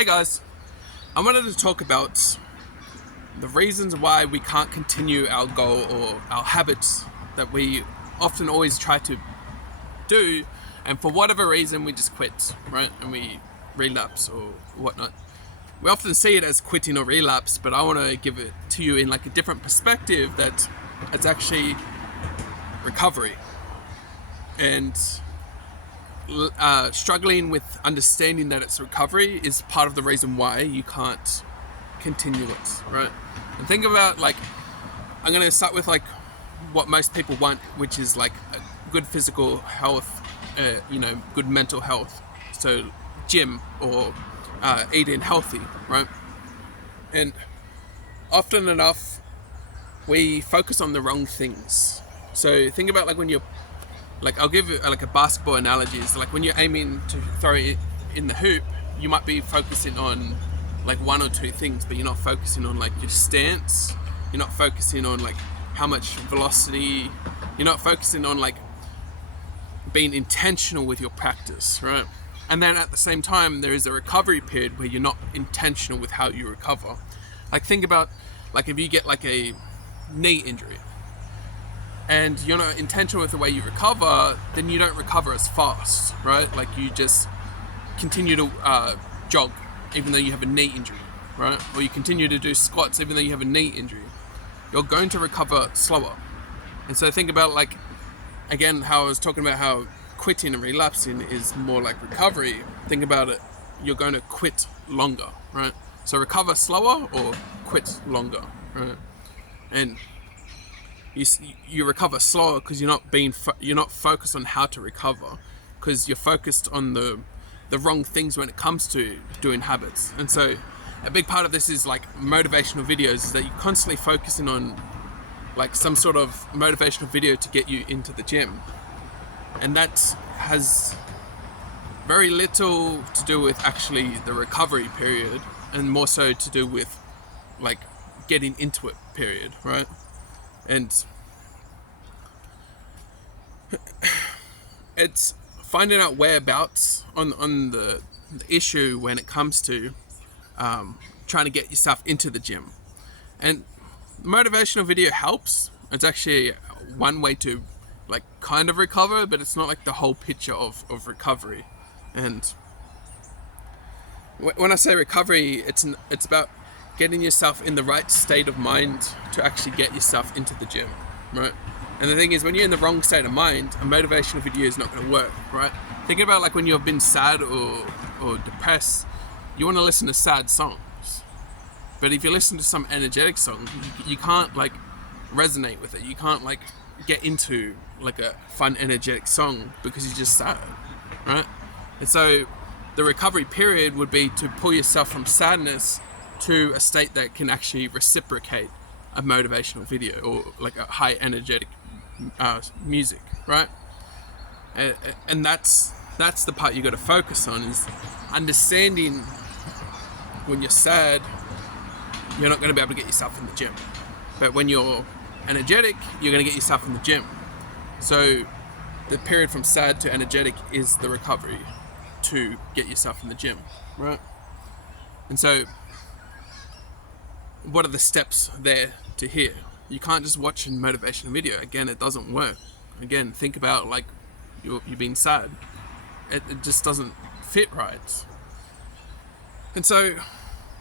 Hey guys, I wanted to talk about the reasons why we can't continue our goal or our habits that we often always try to do, and for whatever reason we just quit, right? And we relapse or whatnot. We often see it as quitting or relapse, but I want to give it to you in like a different perspective that it's actually recovery. And struggling with understanding that it's recovery is part of the reason why you can't continue it, right? And think about, like, I'm going to start with like what most people want, which is like a good physical health, good mental health. So gym or eating healthy, right? And often enough we focus on the wrong things. So think about like when you're like, I'll give it like a basketball analogy. It's like when you're aiming to throw it in the hoop, you might be focusing on like one or two things, but you're not focusing on like your stance. You're not focusing on like how much velocity. You're not focusing on like being intentional with your practice, right? And then at the same time, there is a recovery period where you're not intentional with how you recover. Like think about like if you get like a knee injury, and you're not intentional with the way you recover, then you don't recover as fast, right? Like you just continue to jog even though you have a knee injury, right? Or you continue to do squats even though you have a knee injury. You're going to recover slower. And so think about like, again, how I was talking about how quitting and relapsing is more like recovery. Think about it, you're going to quit longer, right? So recover slower or quit longer, right? And you recover slower because you're not focused on how to recover, because you're focused on the wrong things when it comes to doing habits. And so a big part of this is like motivational videos, is that you're constantly focusing on like some sort of motivational video to get you into the gym, and that has very little to do with actually the recovery period, and more so to do with like getting into it period, right? And it's finding out whereabouts on the issue when it comes to trying to get yourself into the gym. And the motivational video helps. It's actually one way to like kind of recover, but it's not like the whole picture of recovery. And when I say recovery, it's about getting yourself in the right state of mind to actually get yourself into the gym, right? And the thing is, when you're in the wrong state of mind, a motivational video is not going to work, right? Think about like when you've been sad or depressed, you want to listen to sad songs. But if you listen to some energetic song, you can't like resonate with it. You can't like get into like a fun, energetic song because you're just sad, right? And so the recovery period would be to pull yourself from sadness to a state that can actually reciprocate a motivational video or like a high energetic music, right? And that's the part you got to focus on, is understanding when you're sad, you're not going to be able to get yourself in the gym. But when you're energetic, you're going to get yourself in the gym. So the period from sad to energetic is the recovery to get yourself in the gym, right? And so what are the steps there to here? You can't just watch a motivational video. Again, it doesn't work. Again, think about like you're being sad. It just doesn't fit right. And so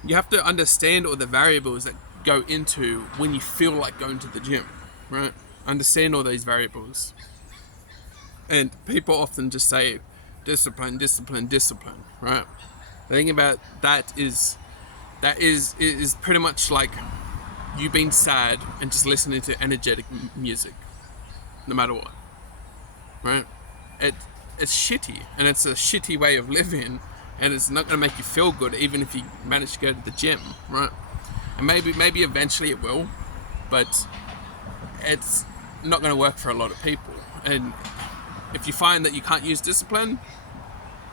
you have to understand all the variables that go into when you feel like going to the gym, right? Understand all those variables. And people often just say discipline, discipline, discipline, right? The thing about that is pretty much like you being sad and just listening to energetic music, no matter what, right? It's shitty, and it's a shitty way of living, and it's not going to make you feel good even if you manage to go to the gym, right? And maybe eventually it will, but it's not going to work for a lot of people. And if you find that you can't use discipline,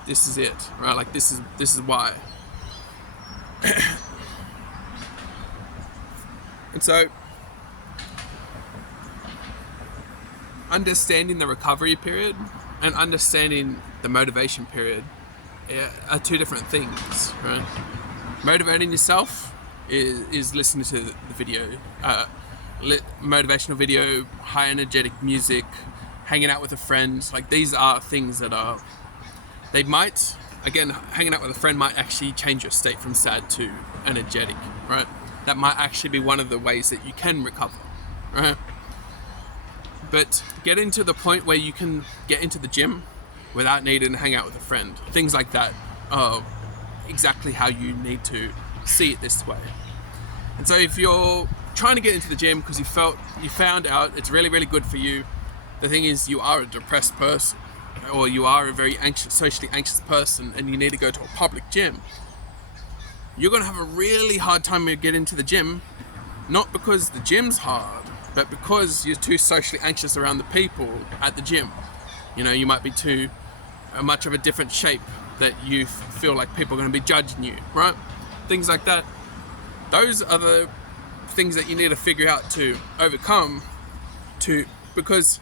this is it, right? Like this is why. And so understanding the recovery period and understanding the motivation period are two different things, right? Motivating yourself is listening to the video, motivational video, high energetic music, hanging out with a friend. Like, these are things that are, they might, again, hanging out with a friend might actually change your state from sad to energetic, right? That might actually be one of the ways that you can recover, right? But getting to the point where you can get into the gym without needing to hang out with a friend, things like that are exactly how you need to see it this way. And so if you're trying to get into the gym because you found out it's really, really good for you, the thing is, you are a depressed person, or you are a very socially anxious person, and you need to go to a public gym, you're going to have a really hard time to get into the gym, not because the gym's hard, but because you're too socially anxious around the people at the gym. You know, you might be too much of a different shape that you feel like people are going to be judging you, right? Things like that. Those are the things that you need to figure out to overcome, because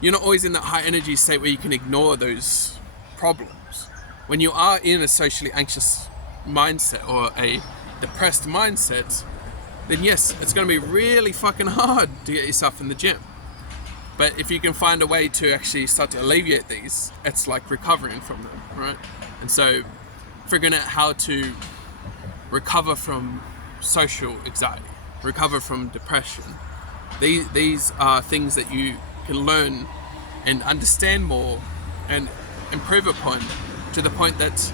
you're not always in that high energy state where you can ignore those problems. When you are in a socially anxious mindset or a depressed mindset, then yes, it's going to be really fucking hard to get yourself in the gym. But if you can find a way to actually start to alleviate these, it's like recovering from them, right? And so figuring out how to recover from social anxiety, recover from depression, these are things that you can learn and understand more and improve upon, to the point that,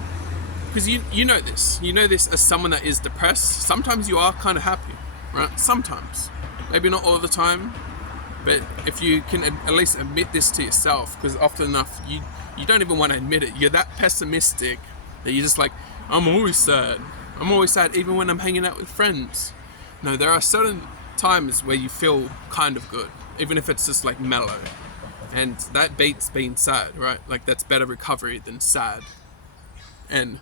because you know this as someone that is depressed, sometimes you are kind of happy, right? Sometimes, maybe not all the time, but if you can at least admit this to yourself, because often enough you don't even want to admit it. You're that pessimistic that you're just like, I'm always sad even when I'm hanging out with friends. No, there are certain times where you feel kind of good, even if it's just like mellow, and that beats being sad, right? Like, that's better recovery than sad. And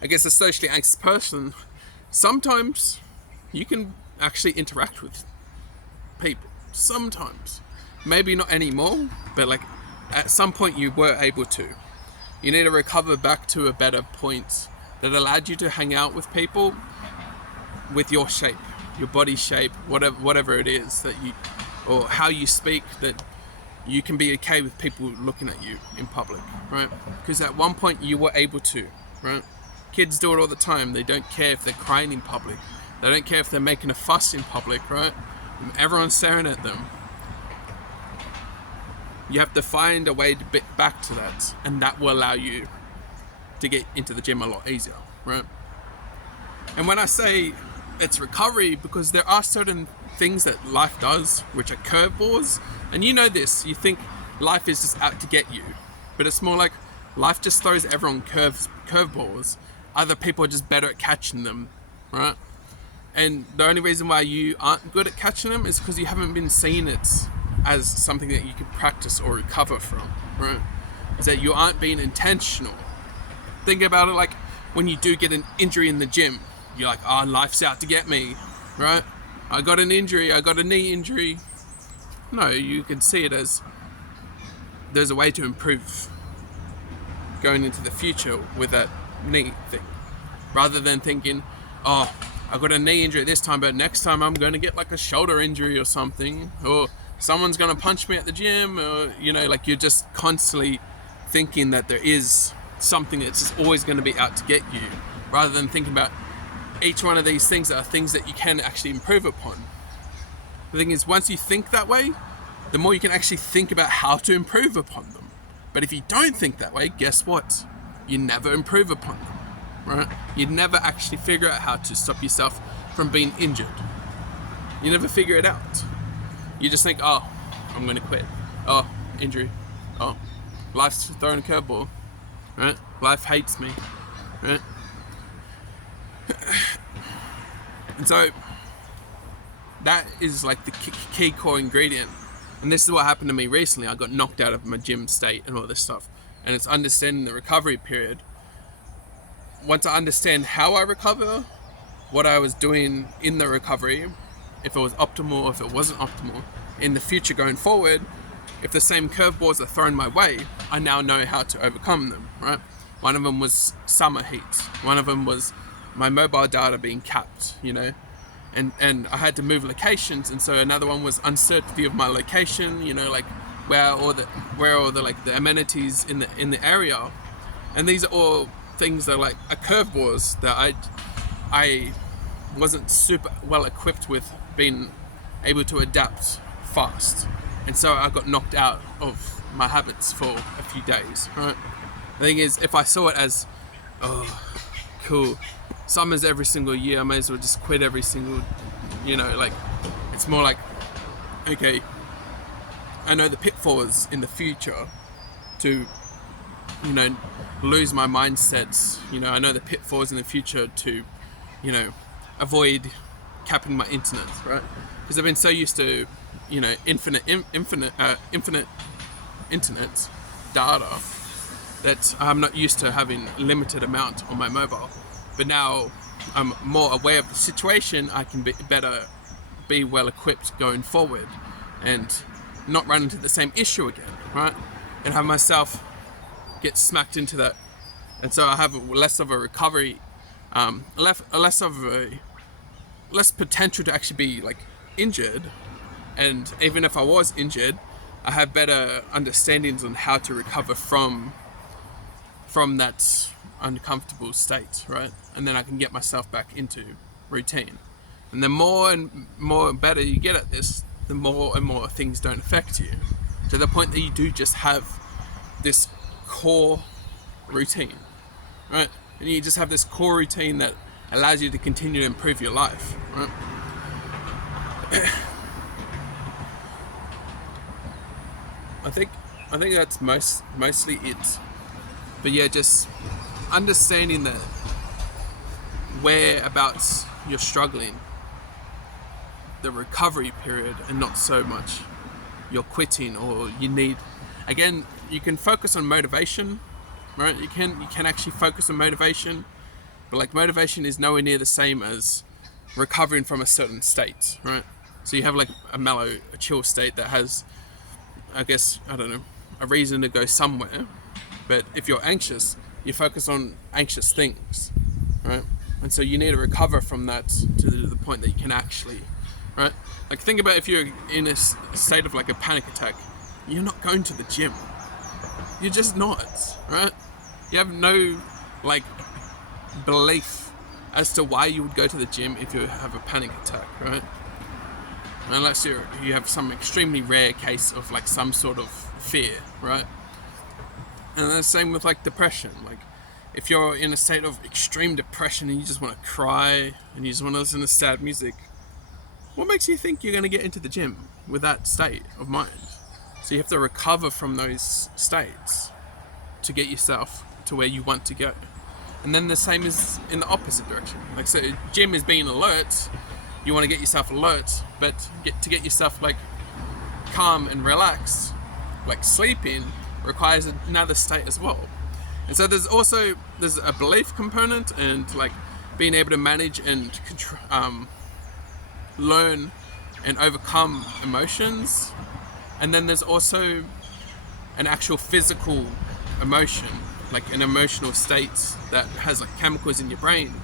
I guess a socially anxious person, sometimes you can actually interact with people. Sometimes, maybe not anymore, but like at some point you were able to. You need to recover back to a better point that allowed you to hang out with people with your shape, your body shape, whatever it is that you, or how you speak, that you can be okay with people looking at you in public, right? Because at one point you were able to, right? Kids do it all the time. They don't care if they're crying in public. They don't care if they're making a fuss in public, right? Everyone's staring at them. You have to find a way to get back to that, and that will allow you to get into the gym a lot easier, right? And when I say it's recovery, because there are certain things that life does which are curveballs, and you know this, you think life is just out to get you, but it's more like life just throws everyone curveballs. Other people are just better at catching them, right? And the only reason why you aren't good at catching them is because you haven't been seeing it as something that you can practice or recover from, right? Is that you aren't being intentional. Think about it like when you do get an injury in the gym, you're like, oh, life's out to get me, right? I got an injury, I got a knee injury. No, you can see it as there's a way to improve going into the future with that knee thing, rather than thinking, oh, I got a knee injury this time, but next time I'm going to get like a shoulder injury or something, or someone's going to punch me at the gym, or, you know, like you're just constantly thinking that there is something that's just always going to be out to get you, rather than thinking about each one of these things that are things that you can actually improve upon. The thing is, once you think that way, the more you can actually think about how to improve upon them. But if you don't think that way, guess what? You never improve upon them, right? You never actually figure out how to stop yourself from being injured. You never figure it out. You just think, oh, I'm going to quit. Oh, injury. Oh, life's throwing a curveball, right? Life hates me, right? And so that is like the key core ingredient. And this is what happened to me recently. I got knocked out of my gym state and all this stuff. And it's understanding the recovery period. Once I understand how I recover, what I was doing in the recovery, if it was optimal or if it wasn't optimal, in the future going forward, if the same curveballs are thrown my way, I now know how to overcome them, right? One of them was summer heat. One of them was my mobile data being capped, and I had to move locations. And so another one was uncertainty of my location, like where are all the like the amenities in the area. And these are all things that are curveballs that I wasn't super well equipped with being able to adapt fast. And so I got knocked out of my habits for a few days, right? The thing is, if I saw it as, oh, cool, summer's every single year, I may as well just quit every single, it's more like, okay, I know the pitfalls in the future to, lose my mindsets. I know the pitfalls in the future to, avoid capping my internet, right? Because I've been so used to, infinite internet data that I'm not used to having limited amount on my mobile. But now I'm more aware of the situation, I can be well equipped going forward and not run into the same issue again, right? And have myself get smacked into that. And so I have less of a recovery, less potential to actually be injured. And even if I was injured, I have better understandings on how to recover from that uncomfortable state, right? And then I can get myself back into routine. And the more and more better you get at this, the more and more things don't affect you, to the point that you do just have this core routine, right? And you just have this core routine that allows you to continue to improve your life, right? I think that's mostly it. But yeah, just understanding that whereabouts you're struggling, the recovery period, and not so much you're quitting or you need. Again, you can focus on motivation, right? You can actually focus on motivation, but motivation is nowhere near the same as recovering from a certain state, right? So you have a mellow, a chill state that has, I guess, a reason to go somewhere. But if you're anxious, you focus on anxious things, right? And so you need to recover from that to the point that you can actually, right? Think about if you're in a state of a panic attack, you're not going to the gym. You're just not, right? You have no belief as to why you would go to the gym if you have a panic attack, right? Unless you have some extremely rare case of some sort of fear, right? And the same with depression. If you're in a state of extreme depression and you just want to cry and you just want to listen to sad music, what makes you think you're going to get into the gym with that state of mind? So you have to recover from those states to get yourself to where you want to go. And then the same is in the opposite direction. So gym is being alert. You want to get yourself alert, but to get yourself calm and relaxed, sleeping, requires another state as well. And so there's a belief component and being able to manage and learn and overcome emotions. And then there's also an actual physical emotion, an emotional state that has chemicals in your brain.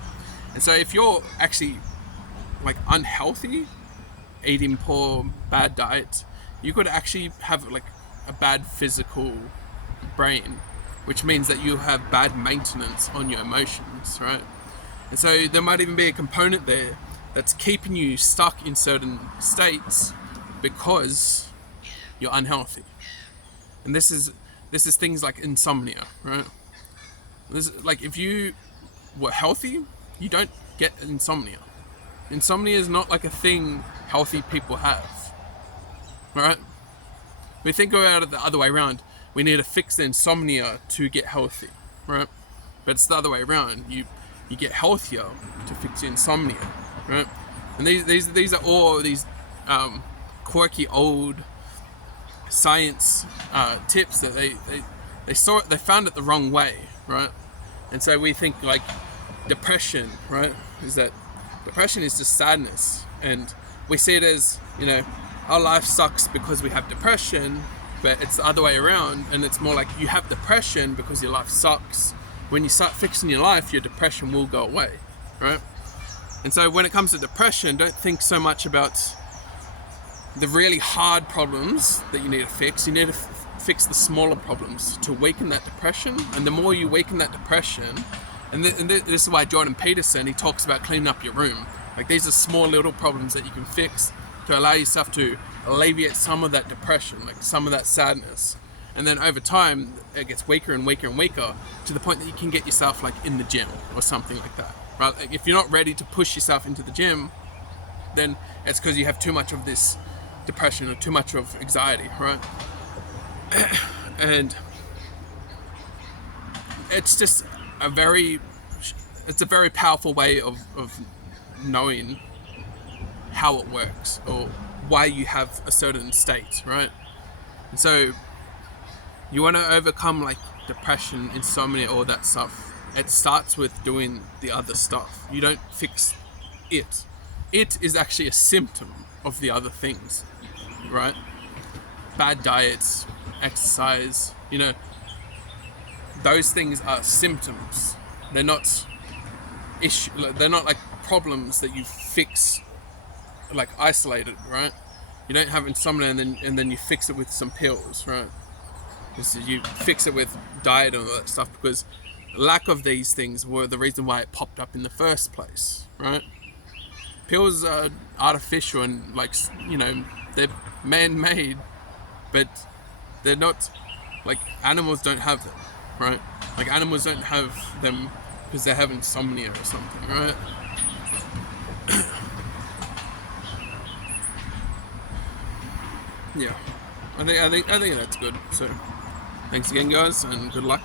And so if you're actually unhealthy, eating poor, bad diet, you could actually have a bad physical brain, which means that you have bad maintenance on your emotions, right? And so there might even be a component there that's keeping you stuck in certain states because you're unhealthy. And this is things like insomnia, right? If you were healthy, you don't get insomnia. Insomnia is not a thing healthy people have, right? We think about it the other way around. We need to fix the insomnia to get healthy, right? But it's the other way around. You get healthier to fix the insomnia, right? And these are all these quirky old science tips that they found it the wrong way, right? And so we think depression, right? Depression is just sadness, and we see it as our life sucks because we have depression. But it's the other way around, and it's more you have depression because your life sucks, when you start fixing your life, your depression will go away, right? And so when it comes to depression, don't think so much about the really hard problems that you need to fix. You need to fix the smaller problems to weaken that depression. And the more you weaken that depression, and this is why Jordan Peterson, he talks about cleaning up your room. Like, these are small little problems that you can fix to allow yourself to alleviate some of that depression, like some of that sadness. And then over time, it gets weaker and weaker and weaker to the point that you can get yourself like in the gym or something like that, right? Like, if you're not ready to push yourself into the gym, then it's because you have too much of this depression or too much of anxiety, right? And it's just a very powerful way of knowing how it works or why you have a certain state, right? And so you want to overcome like depression, insomnia, all that stuff. It starts with doing the other stuff. You don't fix it. It is actually a symptom of the other things, right? Bad diets, exercise, those things are symptoms. They're not they're not like problems that you fix like isolated, right? You don't have insomnia and then you fix it with some pills, right? You fix it with diet and all that stuff, because lack of these things were the reason why it popped up in the first place, right? Pills are artificial and they're man-made, but they're not like animals don't have them, right? Like, animals don't have them because they have insomnia or something, right? Yeah, I think that's good. So thanks again, guys, and good luck.